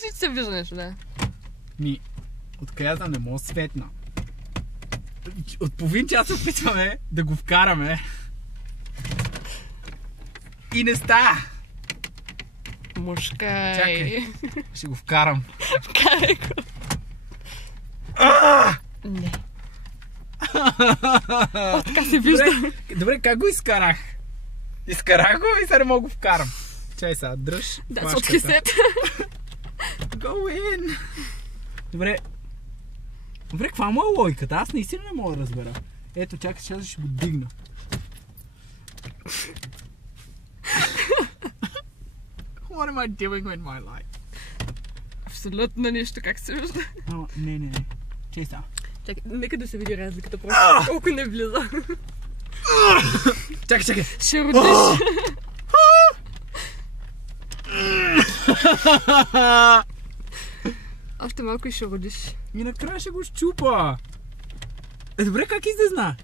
си, че се вижда нещо, да. Откъде не мога светна. От половин час опитваме да го вкараме. И не става. Мушкай. Чакай. Ще го вкарам. Вкарай го. Не. О, така се вижда. Добре, как го изкарах? Изкарах го и сега не мога го вкарам. Чай сега, дръж. Да, сотки сет. Go in. Добре, каква му е логиката? Аз наистина не мога да разбера. Ето, чакай, ще го дигна. What am I doing with my life? Абсолютно нищо, как се вижда. Не. Чай сега. Чакай, нека да се види разликата просто. Колко не влиза. Чакай. Ще родиш. Още малко и ще родиш. И накрая ще го щупа. Добре, как излезна?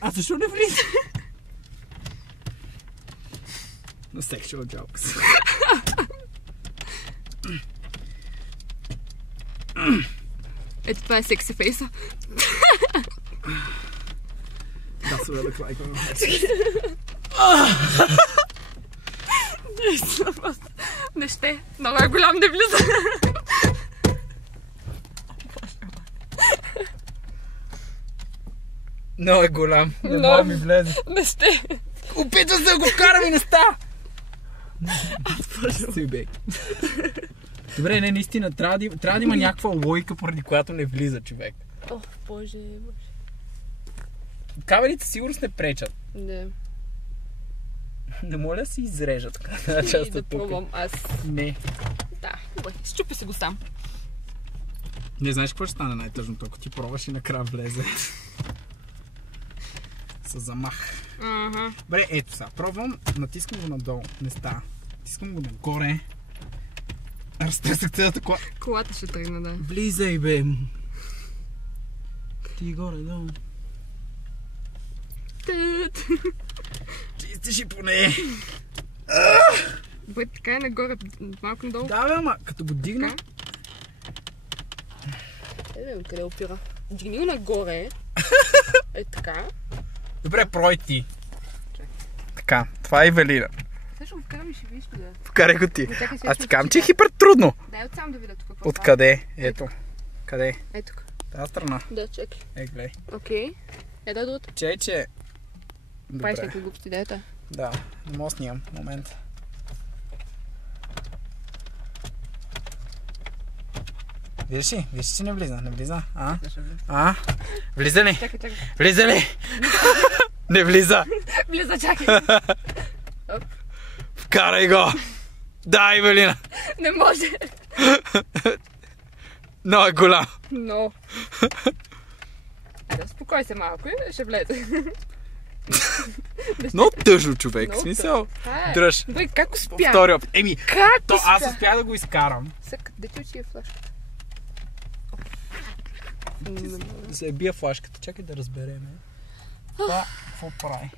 А защо не влиза? No sexual jokes. Ето това е секси фейса. That's what I look like. Не ще. Много е голям, не влиза. Много е голям. Не мога да ми влезе. Не ще. Опитвам се да го вкарам и не става. Добре, не, наистина, трябва да има някаква логика, поради която не влиза човек. О, боже. Кабелите сигурно не пречат. Не. Не моля да се изрежат така част да от тук. пробвам аз. Не. Да, добре. Щупи се го сам. Не знаеш какво ще стане най-тъжното, ако ти пробваш и накрая влезе. С замах. Добре, ето сега. Пробвам, натискам го надолу. Не става. Натискам го нагоре. Разтресах цялата кола. Колата ще тръгне, да. Влизай, бе. Ти горе, долу. Чистиш и поне. Добре, така е нагоре, малко надолу. Да, бе, ама като го дигна. Къде опира? Дигни го нагоре. Е така. Добре, прой ти. Така, това е Ивелина. Сега ще го вкарам и ще видиш да. Вкарай го ти. Аз ти казвам, че е хипер трудно. Дай отсам да видя тук. Откъде? Ето. Къде? Ето тук. Тази страна. Да, чекай. Гледай. Окей. Дай другото. Че. Правиш някакви глупости, да ето. Да, не мога снимам. Момент. Виж ли, че не влиза? Не влиза? Влиза ли? Чакай. Влиза ли? Не влиза. Влиза, чакай. Вкарай го. Дай, Ивелина. Не може. Много е голям. Но. Айде, успокой се малко и ще влезе. Много тъжно, човек. В смисъл. Дръж. Добре, как успя? Втори опит. Как то аз успях да го изкарам. Сега, къде ти отиде флашката? Да се бия флашката. Чакай да разберем. Това какво прави?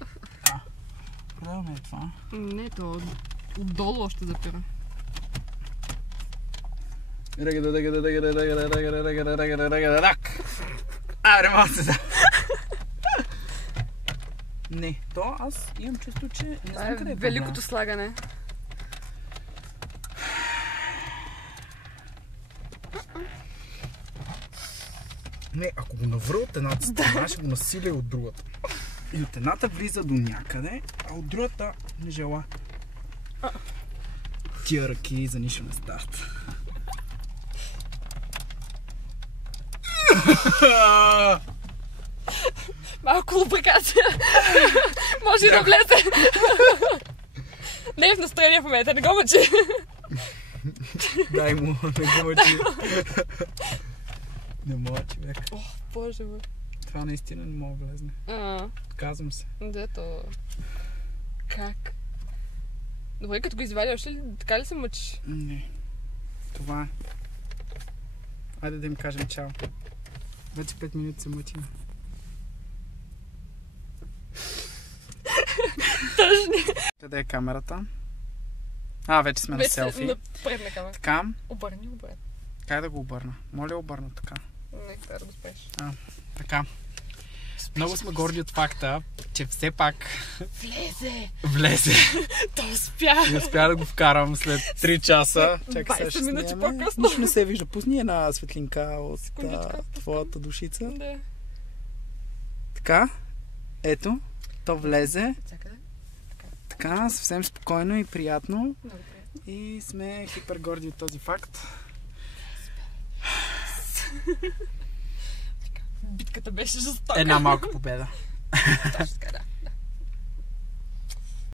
Къде е това? Не, то отдолу още запира. Абре, мога се за. Не, то аз имам чувство, че не знам къде е великото слагане. Не, ако го навра от едната страна, ще го насиля от другата. И от едната влиза до някъде, а от другата не жела. Тия ръки за нищо не стават. Малко лубрикация. Може да влезе. Не е в настроение в момента, не го мъчи. Дай му, не го мъчи. Не мога, човек. О, боже мой. Това наистина не мога да влезне. Казвам се. Дето. Как? Добре, като го извадя, още ли така ли се мъчиш? Не. Това е. Айде да им кажем чао. Вече 5 минути се мъчим. Тъжни. Къде е камерата? Вече сме на селфи. На предна камера. Така. Обърни. Как да го обърна? Моля, обърна така. Не, трябва да го спреш. Така. Много сме горди от факта, че все пак... Влезе. То успя. И успя да го вкарам след 3 часа. Чакай, 20 минути по-късно. Нищо не се вижда. Пусни една светлинка от твоята душица. Да. Така. Ето. То влезе. Чакай. Така, съвсем спокойно и приятно. Много приятно. И сме хипер горди от този факт. Битката беше жестока. Една малка победа. Точно така, да.